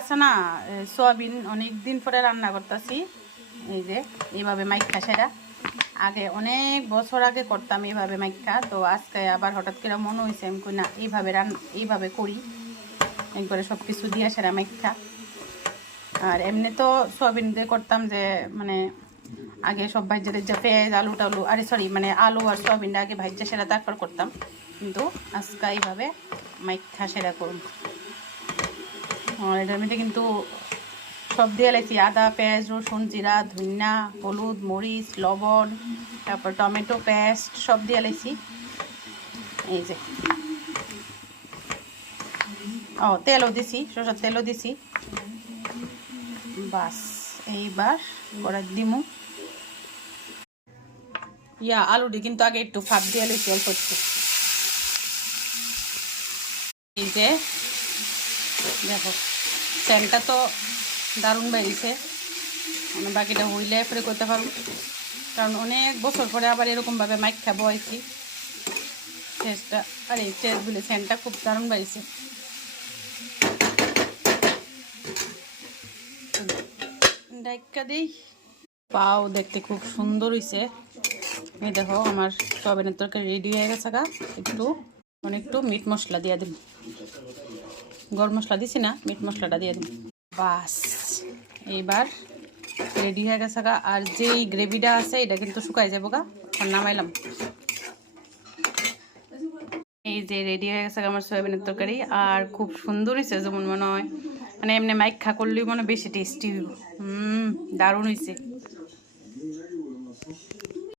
আচ্ছা না, সোয়াবিন অনেক দিন পরে রান্না করতেছি। এই যে এইভাবে মাইখা সেরা আগে অনেক বছর আগে করতাম এইভাবে মাইখা, তো আজকে আবার হঠাৎ করে মনে হয়েছে আমি কই না এইভাবে করি, একবারে সব কিছু দিয়ে সেরা মাইখা। আর এমনি তো সোয়াবিন দিয়ে করতাম যে মানে আগে সব ভাজ্যের যে পেঁয়াজ আলু টালু সরি মানে আলু আর সোয়াবিনটা আগে ভাজ্যা সেরা তারপর করতাম, কিন্তু আজকে এইভাবে মাইখা সেরা করুন। এটার মধ্যে কিন্তু সব দিয়ে লাইছি, আদা পেঁয়াজ রসুন জিরা ধনিয়া হলুদ মরিচ লবণ, তারপর টমেটো পেস্ট সব দিয়ে লাইছি। এই যে তেলও দিছি, সরষের তেলও দিছি। বাস এইবার করার দিমু আলুটি কিন্তু আগে একটু ফাঁপ দিয়ে লাইছি অল্প একটু। এই যে দেখো সেন্টটা তো দারুণ বেরিয়েছে, মানে বাকিটা হইলে ফ্রে করতে পারবো, কারণ অনেক বছর পরে আবার এরকমভাবে মাইখা বয়েছি। টেস্টটা টেস্ট বলে সেন্টটা খুব দারুণ বেরিয়েছে। ডাইকা দিই পাও, দেখতে খুব সুন্দর হয়েছে। এই দেখো আমার সয়াবিনের তরকারি রেডি হয়ে গেছে। একটু একটু মিট মশলা দিয়ে দিন, গরম মশলা দিছি না, মিট মশলাটা দিয়ে দিন। বাস এইবার রেডি হয়ে গেছে। আর যেই গ্রেভিটা আছে এটা কিন্তু শুকাই যাবো নামাইলাম। এই যে রেডি হয়ে গেছে আমার সয়াবিনের তরকারি, আর খুব সুন্দর হয়েছে, যেমন মনে হয় মানে এমনি মাইখা করলেই মনে বেশি টেস্টি হইব। দারুণ হয়েছে।